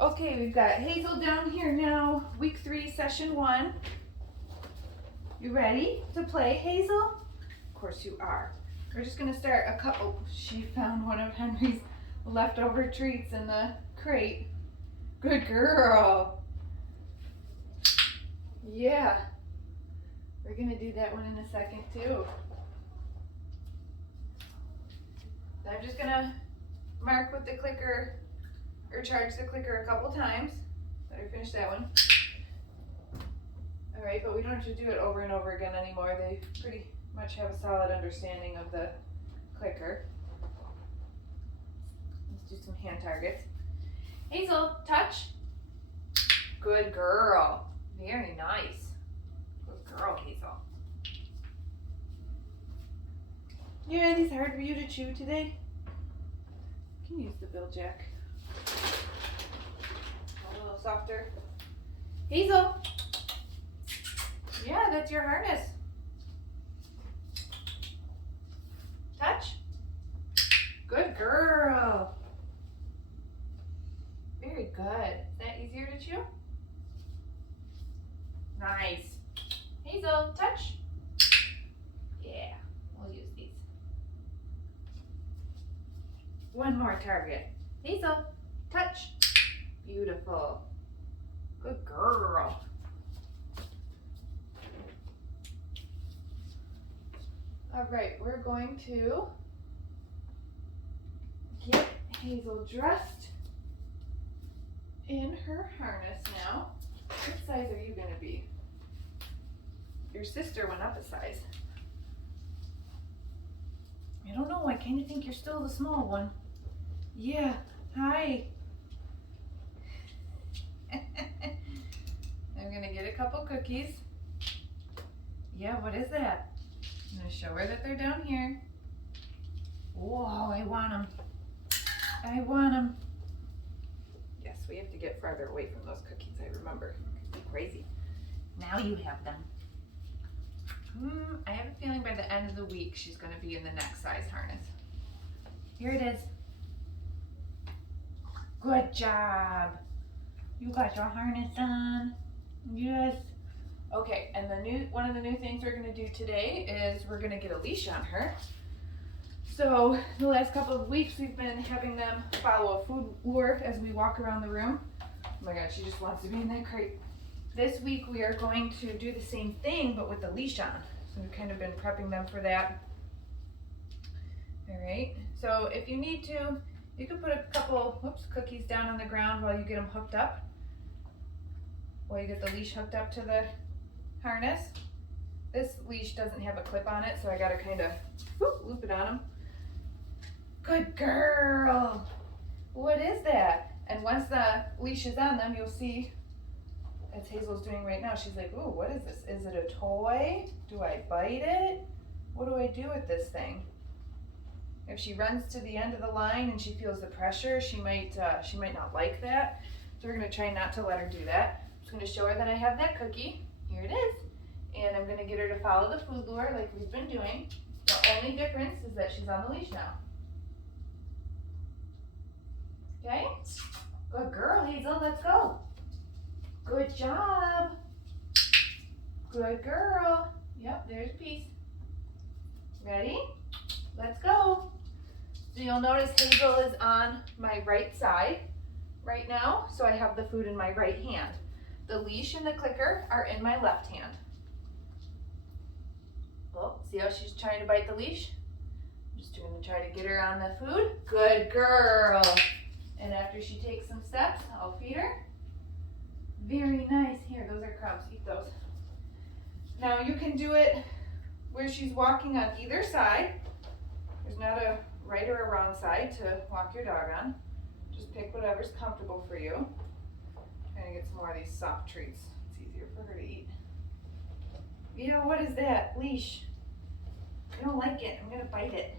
Okay, we've got Hazel down here now, week 3, session 1. You ready to play, Hazel? Of course you are. We're just gonna start a couple. She found one of Henry's leftover treats in the crate. Good girl. Yeah. We're gonna do that one in a second too. I'm just gonna mark with the clicker or charge the clicker a couple times. Let her finish that one. All right, but we don't have to do it over and over again anymore. They pretty much have a solid understanding of the clicker. Let's do some hand targets. Hazel, touch. Good girl. Very nice. Good girl, Hazel. Yeah, these hard for you to chew today. You can use the bill jack. A little softer. Hazel. Yeah, that's your harness. Touch. Good girl. Very good. Is that easier to chew? Nice. Hazel, touch. Yeah, we'll use these. One more target. Hazel, touch. Beautiful. Good girl. All right, we're going to get Hazel dressed in her harness now. What size are you going to be? Your sister went up a size. I don't know, I kind of think you're still the small one. Yeah, hi. I'm going to get a couple cookies. Yeah, what is that? I'm going to show her that they're down here. Whoa, I want them. I want them. Yes, we have to get farther away from those cookies, I remember. Crazy. Now you have them. I have a feeling by the end of the week she's going to be in the next size harness. Here it is. Good job. You got your harness on. Yes. Okay, and one of the new things we're going to do today is we're going to get a leash on her. So the last couple of weeks we've been having them follow a food lure as we walk around the room. Oh my God, she just wants to be in that crate. This week we are going to do the same thing but with the leash on. So we've kind of been prepping them for that. All right, so if you need to, you can put a couple cookies down on the ground while you get them hooked up. While you get the leash hooked up to the harness. This leash doesn't have a clip on it, so I gotta kind of loop it on them. Good girl. What is that? And once the leash is on them, you'll see, as Hazel's doing right now, she's like, ooh, what is this? Is it a toy? Do I bite it? What do I do with this thing? If she runs to the end of the line and she feels the pressure, she might not like that. So we're gonna try not to let her do that. I'm just gonna show her that I have that cookie. Here it is. And I'm gonna get her to follow the food lure like we've been doing. The only difference is that she's on the leash now. Okay? Good girl, Hazel, let's go. Good job. Good girl. Yep, there's a piece. Ready? Let's go. So you'll notice Hazel is on my right side right now, so I have the food in my right hand. The leash and the clicker are in my left hand. Well, see how she's trying to bite the leash? I'm just going to try to get her on the food. Good girl. And after she takes some steps, I'll feed her. Very nice. Here, those are crumbs. Eat those. Now you can do it where she's walking on either side. There's not a right or a wrong side to walk your dog on. Just pick whatever's comfortable for you. Trying to get some more of these soft treats. It's easier for her to eat. Yeah, what is that? Leash. I don't like it. I'm going to bite it.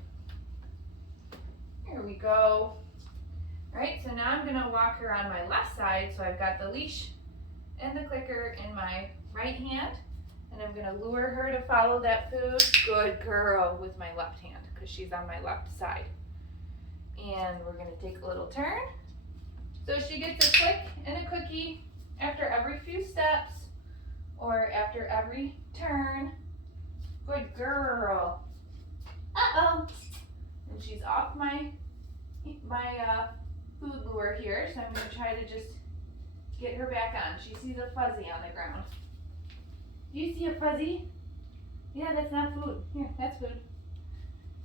Here we go. All right, so now I'm going to walk her on my left side. So I've got the leash and the clicker in my right hand. And I'm going to lure her to follow that food. Good girl, with my left hand because she's on my left side. And we're going to take a little turn. So she gets a click and a cookie after every few steps or after every turn. Good girl. Uh-oh. And she's off my food lure here, so I'm going to try to just get her back on. She sees a fuzzy on the ground. Do you see a fuzzy? Yeah, that's not food. Here, that's food.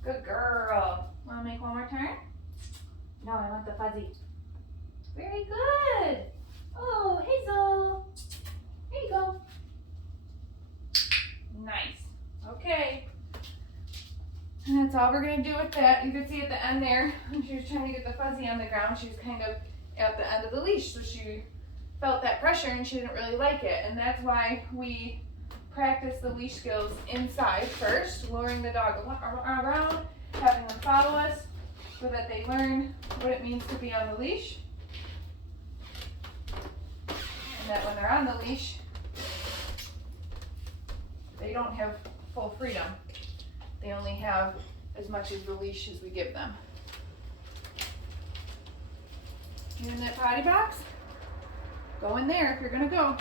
Good girl. Want to make one more turn? No, I want the fuzzy. Very good. Oh, Hazel. There you go. Nice. Okay. And that's all we're going to do with that. You can see at the end there, when she was trying to get the fuzzy on the ground, she was kind of at the end of the leash. So she felt that pressure and she didn't really like it. And that's why we practice the leash skills inside first, luring the dog around, having them follow us so that they learn what it means to be on the leash. And that when they're on the leash, they don't have full freedom. They only have as much as the leash as we give them. You in that potty box? Go in there if you're gonna go.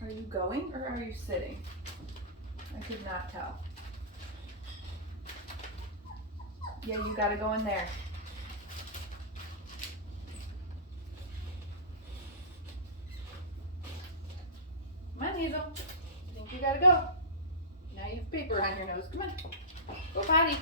Are you going or are you sitting? I could not tell. Yeah, you gotta go in there. Come on, Hazel. I think you gotta go. Now you have paper on your nose. Come on. Go potty.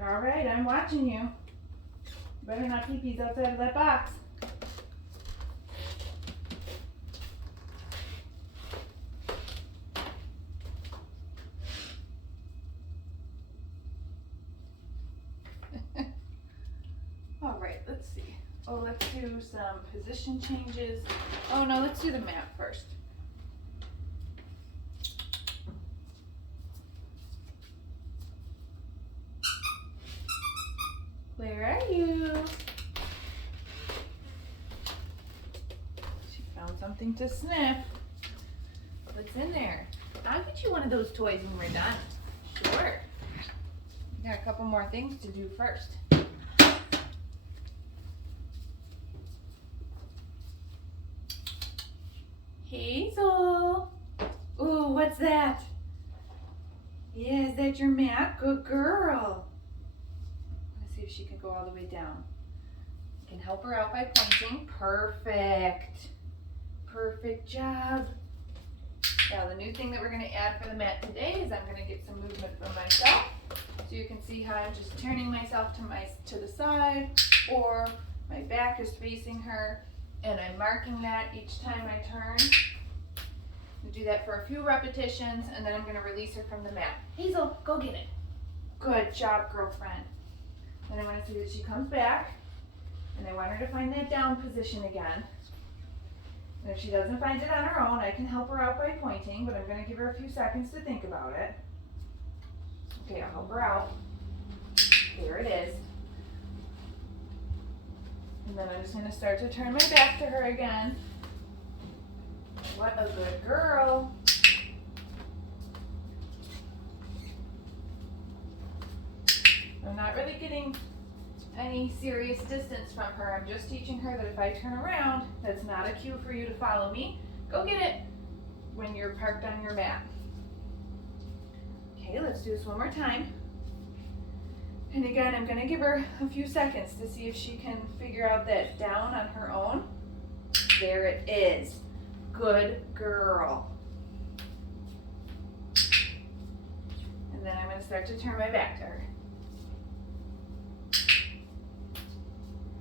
All right, I'm watching you. Better not pee-pees outside of that box. All right, let's see. Oh, let's do some position changes. Oh no, let's do the mat first. Where are you? She found something to sniff. What's in there? I'll get you one of those toys when we're done. Sure. We got a couple more things to do first. Hazel. Ooh, what's that? Yeah, is that your mat? Good girl. Let's see if she can go all the way down. You can help her out by pointing. Perfect. Perfect job. Now the new thing that we're going to add for the mat today is I'm going to get some movement for myself. So you can see how I'm just turning myself to the side, or my back is facing her and I'm marking that each time I turn. We'll do that for a few repetitions and then I'm going to release her from the mat. Hazel, go get it. Good job, girlfriend. Then I want to see that she comes back, and I want her to find that down position again. And if she doesn't find it on her own, I can help her out by pointing, but I'm going to give her a few seconds to think about it. Okay, I'll help her out. There it is. And then I'm just going to start to turn my back to her again. What a good girl. I'm not really getting any serious distance from her. I'm just teaching her that if I turn around, that's not a cue for you to follow me. Go get it when you're parked on your mat. Okay, let's do this one more time. And again, I'm going to give her a few seconds to see if she can figure out that down on her own. There it is. Good girl. And then I'm going to start to turn my back to her.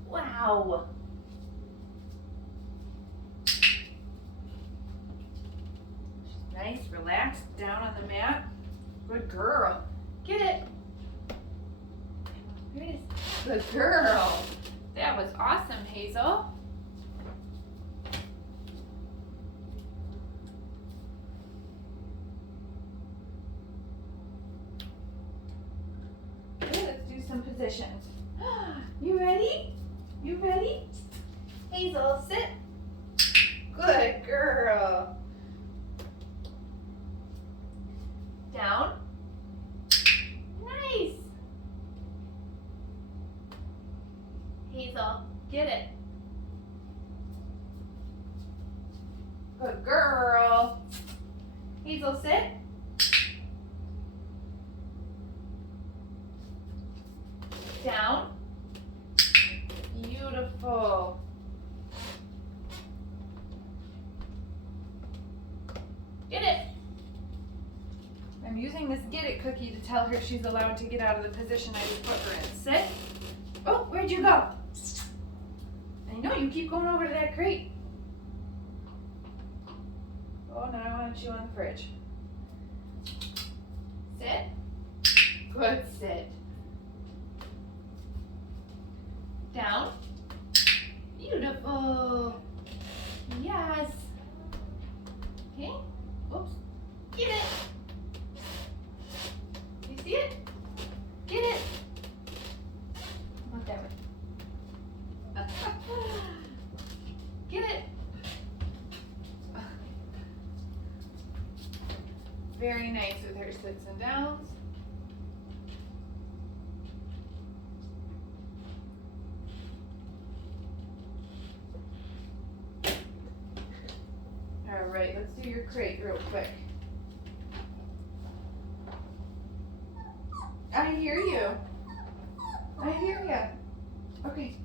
Wow. Nice, relaxed, down on the mat. Good girl. Get it. Here it is. Good girl. That was awesome, Hazel. Okay, let's do some positions. ready? Hazel, sit. Good girl. Down. Nice. Hazel, get it. Good girl. Hazel, sit. Down. Beautiful. Get it. I'm using this get it cookie to tell her she's allowed to get out of the position I just put her in. Sit. Oh, where'd you go? I know, you keep going over to that crate. Oh, now I want to chew on the fridge. Sit. Good sit. Down. Beautiful. Yes. Okay. Oops. Get it. You see it? Get it. Not that way. Get it. Very nice with her sits and downs. All right, let's do your crate real quick. I hear you. I hear you. Okay.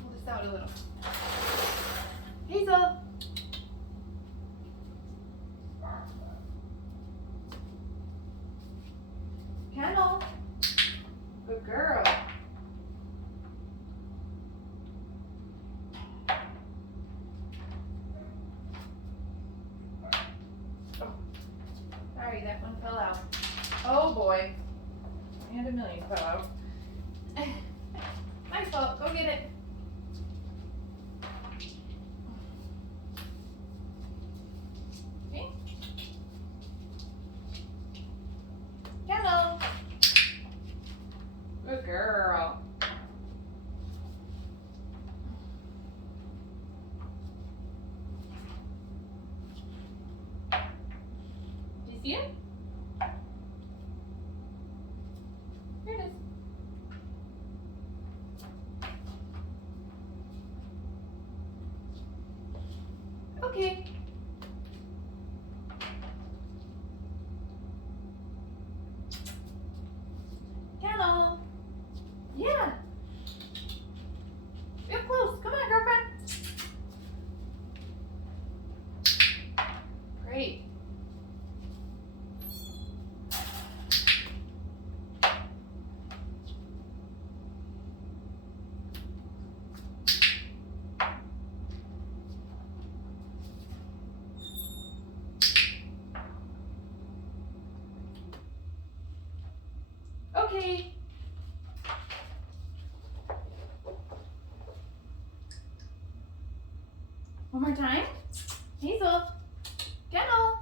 Pull this out a little. Hazel. Kennel. Good girl. Oh, sorry, that one fell out. Oh boy. And a million fell out. My fault. Go get it. Okay. Kennel. Good girl. Do you see it? Here it is. Okay. Kennel. Yeah. Get close. Come on, girlfriend. Great. Okay. One more time. Hazel. Kennel.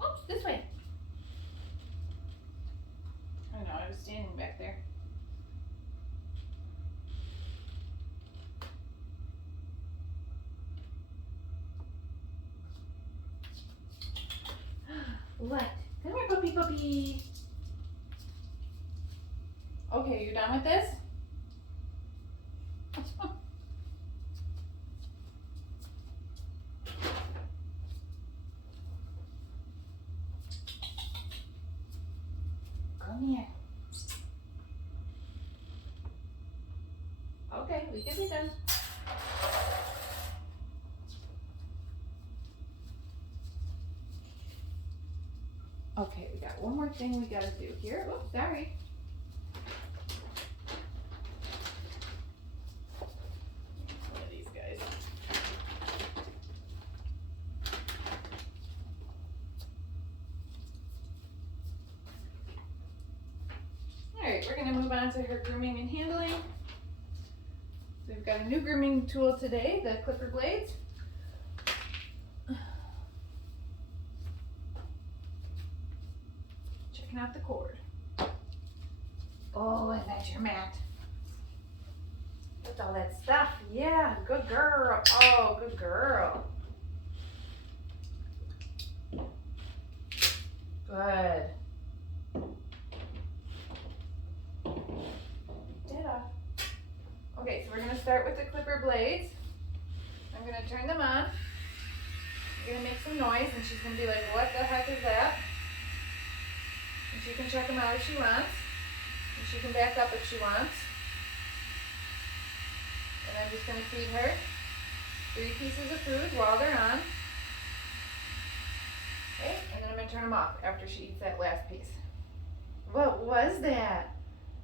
Oops, this way. I know, I was standing back there. What? Come here, puppy, puppy. Okay, you're done with this? Come here. Okay, we can be done. Okay, we got one more thing we gotta do here. Oops, sorry. One of these guys. Alright, we're gonna move on to her grooming and handling. So we've got a new grooming tool today, the clipper blades. Checking out the cord. Oh, is that your mat? With all that stuff. Yeah, good girl. Oh, good girl. Good. Yeah. Okay, so we're going to start with the clipper blades. I'm going to turn them on. I'm going to make some noise, and she's going to be like, what the heck is that? And she can check them out if she wants. And she can back up if she wants. And I'm just going to feed her 3 pieces of food while they're on. Okay, and then I'm going to turn them off after she eats that last piece. What was that?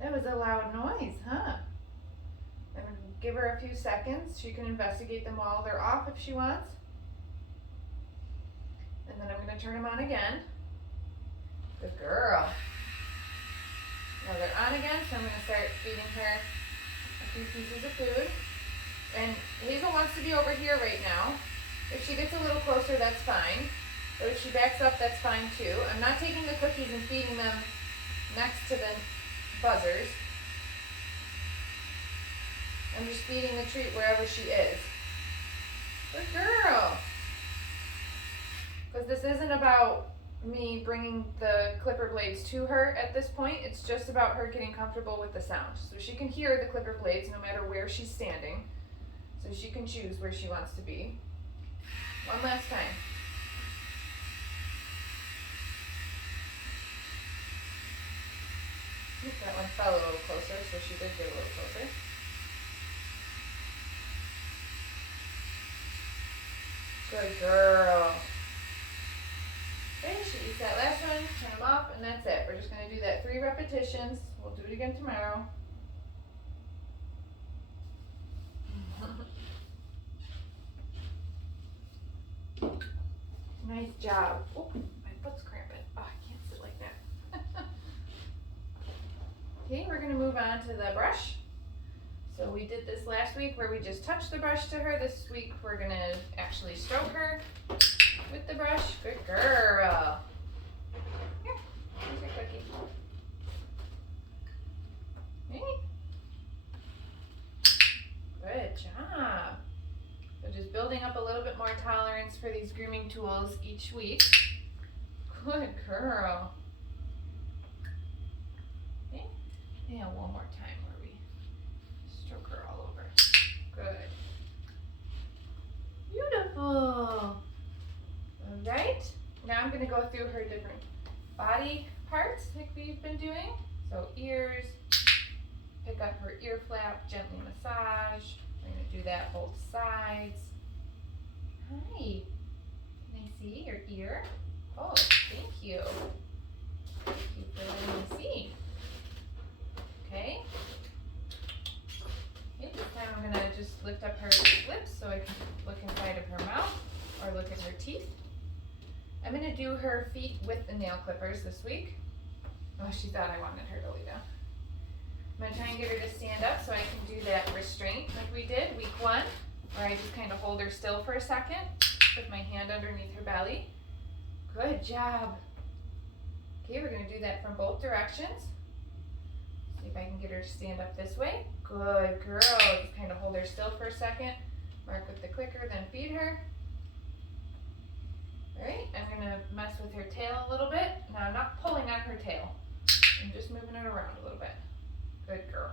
That was a loud noise, huh? I'm going to give her a few seconds. She can investigate them while they're off if she wants. And then I'm going to turn them on again. Good girl. Now they're on again, so I'm going to start feeding her a few pieces of food. And Hazel wants to be over here right now. If she gets a little closer, that's fine. But if she backs up, that's fine too. I'm not taking the cookies and feeding them next to the buzzers. I'm just feeding the treat wherever she is. Good girl. Because this isn't about me bringing the clipper blades to her at this point. It's just about her getting comfortable with the sound. So she can hear the clipper blades no matter where she's standing. So she can choose where she wants to be. One last time. Oop, that one fell a little closer, so she did get a little closer. Good girl. Okay, she eats that last one, turn them off, and that's it. We're just going to do that 3 repetitions. We'll do it again tomorrow. Nice job. Oh, my foot's cramping. Oh, I can't sit like that. Okay, we're going to move on to the brush. So we did this last week where we just touched the brush to her. This week we're going to actually stroke her with the brush. Good girl. Here, here's your cookie. Hey. Good job. So just building up a little bit more tolerance for these grooming tools each week. Good girl. Okay. And one more time where we stroke her all over. Good. Beautiful. Alright, now I'm going to go through her different body parts like we've been doing. So ears, pick up her ear flap, gently massage. We're going to do that both sides. Hi, can I see your ear? Oh, thank you. Thank you for letting me see. Okay. Okay, this time I'm going to just lift up her lips so I can look inside of her mouth or look at her teeth. I'm going to do her feet with the nail clippers this week. Oh, she thought I wanted her to lay down. I'm going to try and get her to stand up so I can do that restraint like we did week 1, where I just kind of hold her still for a second with my hand underneath her belly. Good job. Okay, we're going to do that from both directions. See if I can get her to stand up this way. Good girl. Just kind of hold her still for a second. Mark with the clicker, then feed her. Alright, I'm going to mess with her tail a little bit. Now I'm not pulling on her tail. I'm just moving it around a little bit. Good girl.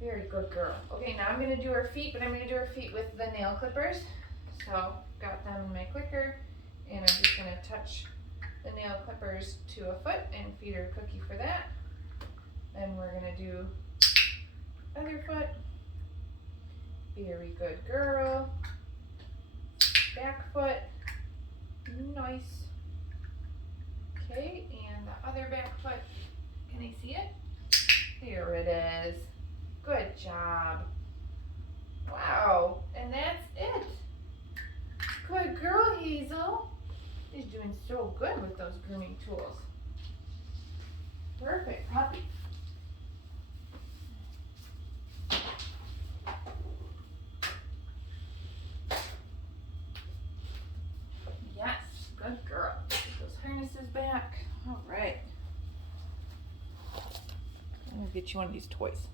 Very good girl. Okay, now I'm going to do her feet, but I'm going to do her feet with the nail clippers. So, got them in my clicker, and I'm just going to touch the nail clippers to a foot and feed her a cookie for that. Then we're going to do other foot. Very good girl. Back foot. Nice. Okay, and the other back foot. Can I see it? There it is. Good job. Wow, and that's it. Good girl, Hazel. She's doing so good with those grooming tools. Perfect puppy. Yes, good girl. Get those harnesses back. All right. I'm gonna get you one of these toys.